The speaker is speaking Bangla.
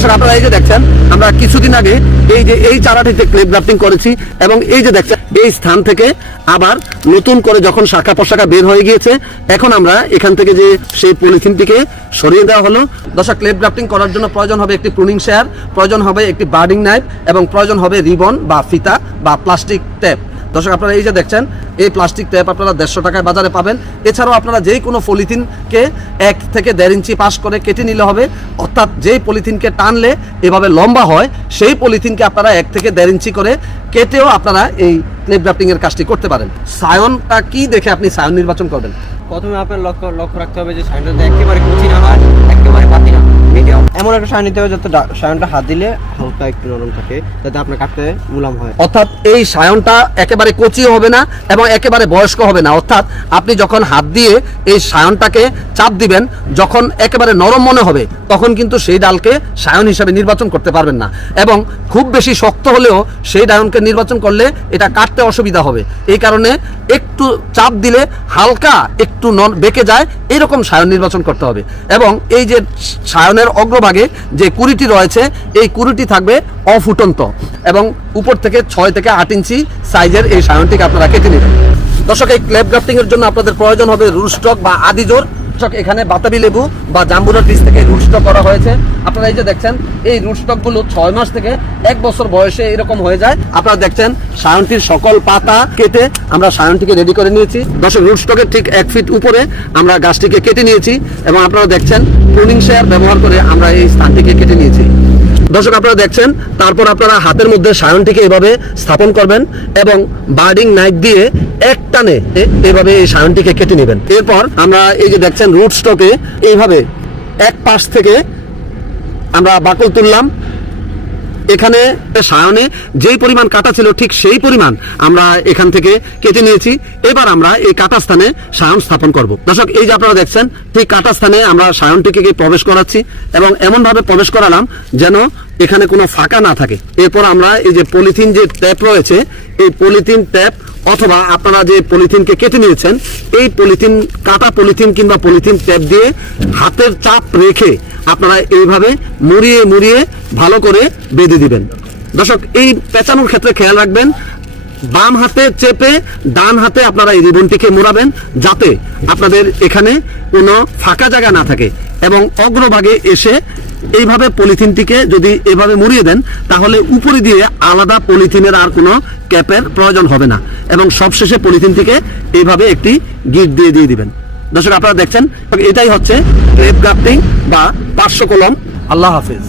দর্শক, আপনারা এই যে দেখছেন, আমরা কিছুদিন আগে এই যে, এই চারাটিতে ক্লেপ গ্রাফটিং করেছি এবং এই যে দেখছেন, এই স্থান থেকে আবার নতুন করে যখন শাখা প্রশাখা বের হয়ে গিয়েছে, এখন আমরা এখান থেকে যে সেই পলিথিনটিকে সরিয়ে দেওয়া হলো। দর্শক, ক্লেপ গ্রাফটিং করার জন্য প্রয়োজন হবে একটি প্রুনিং শেয়ার প্রয়োজন হবে একটি বার্ডিং নাইফ এবং প্রয়োজন হবে রিবন বা ফিতা বা প্লাস্টিক টেপ দর্শক, আপনারা এই যে দেখছেন, এই প্লাস্টিক ট্যাপ আপনারা দেড়শো টাকায় বাজারে পাবেন। এছাড়াও আপনারা যেই কোনো পলিথিনকে এক থেকে দেড় ইঞ্চি পাস করে কেটে নিলে হবে, অর্থাৎ যেই পলিথিনকে টানলে এভাবে লম্বা হয়, সেই পলিথিনকে আপনারা এক থেকে দেড় ইঞ্চি করে কেটেও আপনারা এই ক্লেপ গ্রাফটিং কাজটি করতে পারেন। সায়নটা কি দেখে আপনি সায়ন নির্বাচন করবেন? প্রথমে আপনার লক্ষ্য লক্ষ্য রাখতে হবে যে সায়নটা একেবারে কুচি না হয় একেবারে পাতি না মিডিয়াম। এমন একটা সায়ন নিতে হবে যাতে সায়নটা হাত দিলে হালকা একটু নরম থাকে যাতে আপনার কাটতে মুলাম হয়। অর্থাৎ এই সায়নটা একেবারে কচিও হবে না এবং একেবারে বয়স্ক হবে না। অর্থাৎ আপনি যখন হাত দিয়ে এই সায়নটাকে চাপ দিবেন যখন একেবারে নরম মনে হবে তখন কিন্তু সেই ডালকে সায়ন হিসাবে নির্বাচন করতে পারবেন না। এবং খুব বেশি শক্ত হলেও সেই ডায়নকে নির্বাচন করলে এটা কাটতে অসুবিধা হবে। এই কারণে একটু চাপ দিলে হালকা একটু নন বেঁকে যায় এরকম সায়ন নির্বাচন করতে হবে। এবং এই যে সায়নের অগ্রভাগে যে কুড়িটি রয়েছে, এই কুড়িটি থাকবে অফুটন্ত এবং উপর থেকে ছয় থেকে আট ইঞ্চি সাইজের এই সায়নটিকে আপনারা কেটে নেবেন। দর্শক, এই ক্লেপ গ্রাফটিং এর জন্য আপনাদের প্রয়োজন হবে রুস্টক বা আদিজোর দর্শক, এখানে বাতাবি লেবু বা জাম্বুরার বীজ থেকে রুট রুটস্টক করা হয়েছে। আপনারা এই যে দেখছেন, এই রুটগুলো ছয় মাস থেকে এক বছর বয়সে এরকম হয়ে যায়। আপনারা দেখছেন সায়নটির সকল পাতা কেটে আমরা সায়নটিকে রেডি করে নিয়েছি। দর্শক রুটস্টকের ঠিক এক ফিট উপরে আমরা গাছটিকে কেটে নিয়েছি এবং আপনারা দেখছেন প্রুনিং শেয়ার ব্যবহার করে আমরা এই স্থানটিকে কেটে নিয়েছি। দর্শক, আপনারা দেখছেন, তারপর আপনারা হাতের মধ্যে সায়নটিকে এভাবে স্থাপন করবেন এবং বার্ডিং নাইফ দিয়ে এক টানে এভাবে এই সায়নটিকে কেটে নেবেন। এরপর আমরা এই যে দেখছেন, রুট স্টকে এইভাবে এক পাশ থেকে আমরা বাকল তুললাম। এখানে সায়নে যেই পরিমাণ কাটা ছিল ঠিক সেই পরিমাণ আমরা এখান থেকে কেটে নিয়েছি। এবার আমরা এই কাটা স্থানে সায়ন স্থাপন করব। দর্শক, এই যে আপনারা দেখছেন, ঠিক কাটা স্থানে আমরা সায়নটিকে প্রবেশ করাচ্ছি এবং এমনভাবে প্রবেশ করালাম যেন এখানে কোনো ফাঁকা না থাকে। এরপর আমরা এই যে পলিথিন যে ট্যাপ রয়েছে, এই পলিথিন ট্যাপ অথবা আপনারা যে পলিথিনকে কেটে নিয়েছেন, এই পলিথিন, কাটা পলিথিন কিংবা পলিথিন ট্যাপ দিয়ে হাতের চাপ রেখে আপনারা এইভাবে মুড়িয়ে মুড়িয়ে ভালো করে বেঁধে দিবেন। দর্শক, এই পেঁচানোর ক্ষেত্রে খেয়াল রাখবেন, বাম হাতে চেপে ডান হাতে আপনারা এই রিবনটিকে মোড়াবেন যাতে আপনাদের এখানে কোনো ফাঁকা জায়গা না থাকে এবং অগ্রভাগে এসে এইভাবে পলিথিনটিকে যদি এভাবে মুড়িয়ে দেন, তাহলে উপরে দিয়ে আলাদা পলিথিনের আর কোনো ক্যাপের প্রয়োজন হবে না। এবং সবশেষে পলিথিনটিকে এইভাবে একটি গিট দিয়ে দিয়ে দিবেন। দর্শক, আপনারা দেখছেন এটাই হচ্ছে রেপ গ্রাফটিং বা পার্শ্ব কলম। আল্লাহ হাফেজ।